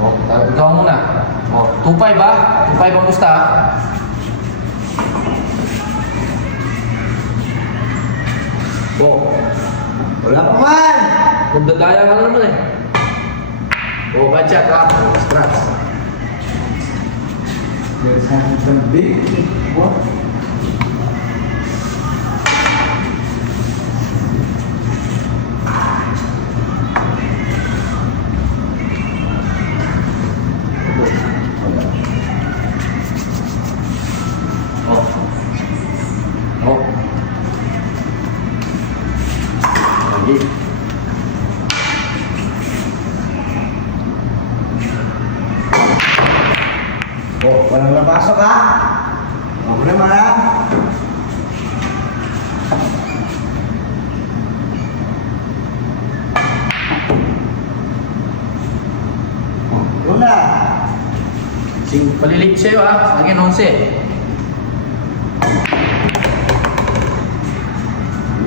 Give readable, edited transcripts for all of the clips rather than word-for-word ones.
Oh, ikaw muna. Oh, 2.5 ba? 2.5 ang gusta. Oh. Wala pa man! Kung dadaya ka na naman eh. Oh, badya ka. Scratch. There's some big what? Oh. Oh. Lagi. Oh, walang napasok ha? Ako naman ha? Oh, yun na. Palilig sa'yo ha. Sa akin 11.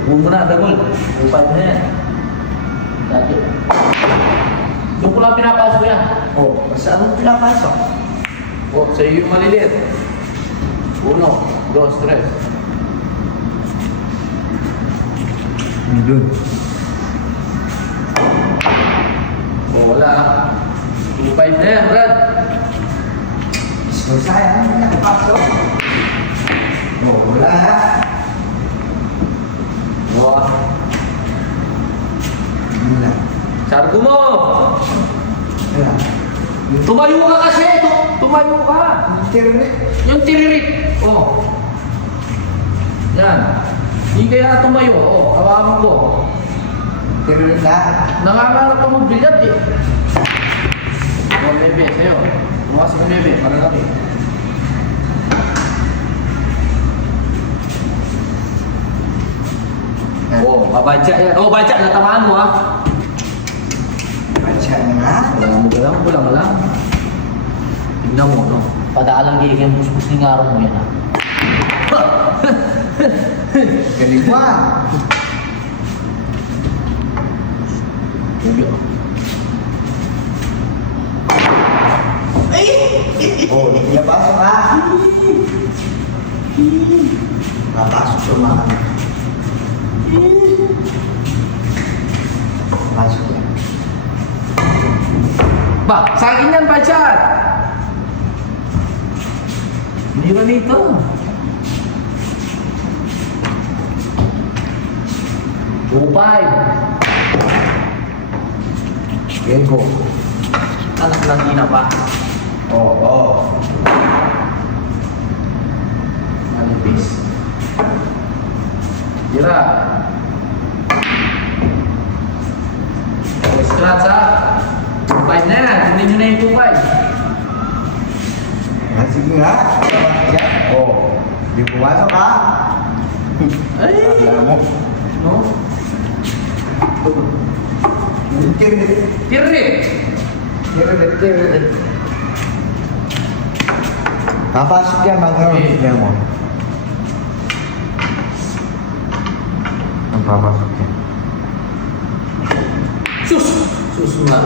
Huwag mo na, dagol. 2.5 na yan. Dati. Doon ko lang pinapasok yan. Oh, saan mo pinapasok? Oh, sa iyo yung maliliit. 1, 2, 3. Doon. Oh, wala. 2.5 na yan, Brad. So, sayang mo pinapasok. Oh, wala ha? Oh, Yun na. sargo mo. Ayan. Tumayo ka kasi. Tumayo ka. Tiririk. Yung tiririk. Oh. Yan. Hindi kaya tumayo. Oh, hawakan ko. Tiririk na. Nangangarap ka mag-bilyat eh. Oh, bebe, sa'yo. Bumasok ka, bebe. Para kami. Oh, babadya yan. Oh, badya. Natamaan mo ha. Pansya na nga. Wala mo lang. Tignan mo, no? Padaalang giging busbus ni ngarong mo yan ha. Galing mo ha. Oh, hindi napasok ha. Napasok sa mga. Pasok yan. Ba, sa akin yan, Bachat! Hindi ba dito? Upay! Yan ko. Anak ng ina pa. Oo, oo. Manipis. Tira. Scratch ha. Upay na yan. Hindi nyo na yung upay. Ah, sige nga. Oo. Hindi pumasok ha. Ay! Alam mo. No? Tiririk. Tirik! Tiririk, tiririk. Papasok yan, Okay. Yan mo. Ang papasok yan. Sus! Sus nga.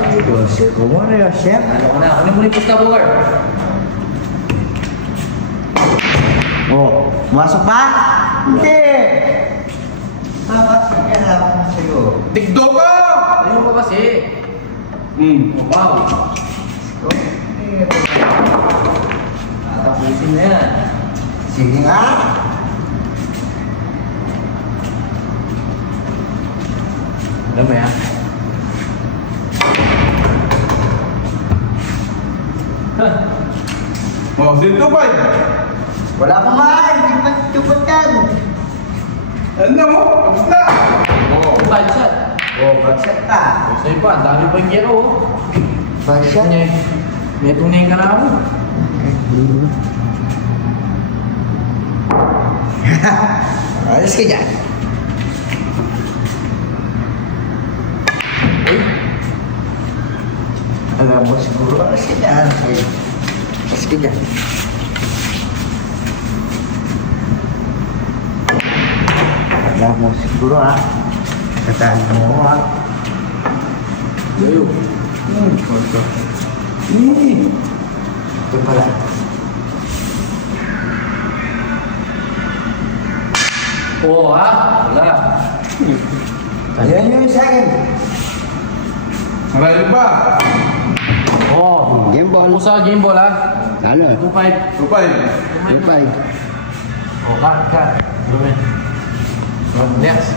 Kumuna yung chef. Ano ko na? Ano mo ni Pusta Bogart? Oh, masuk ba? Hindi. Papasok yan ako sa'yo. Tigdo ka! Ano pa kasi? Wow! Tatapusin na yan. Sige nga. Alam mo yan? Oh, dito ba? Wala pa man. Hindi pa tupad yan. Ano mo? Kamusta? Oo. Bad shot. Oh, bagsak ka. Sa'yo pa, ang dami pa yung gero. Bagsak. May tunay ka na mo. Alis ka dyan. Uy, Alam mo siguro. Alis ka dyan. Alis ka dyan. Alam mo siguro ha. Kataan mo ha. Layo. Ito. Ito pala. Oo ha? Wala. Ayan yung second. Marami pa. Oo. Game ball. Ako sa game ball ha? Ano? 2-5. Tupay. Lupay. Oh, cut. Dumi. Next.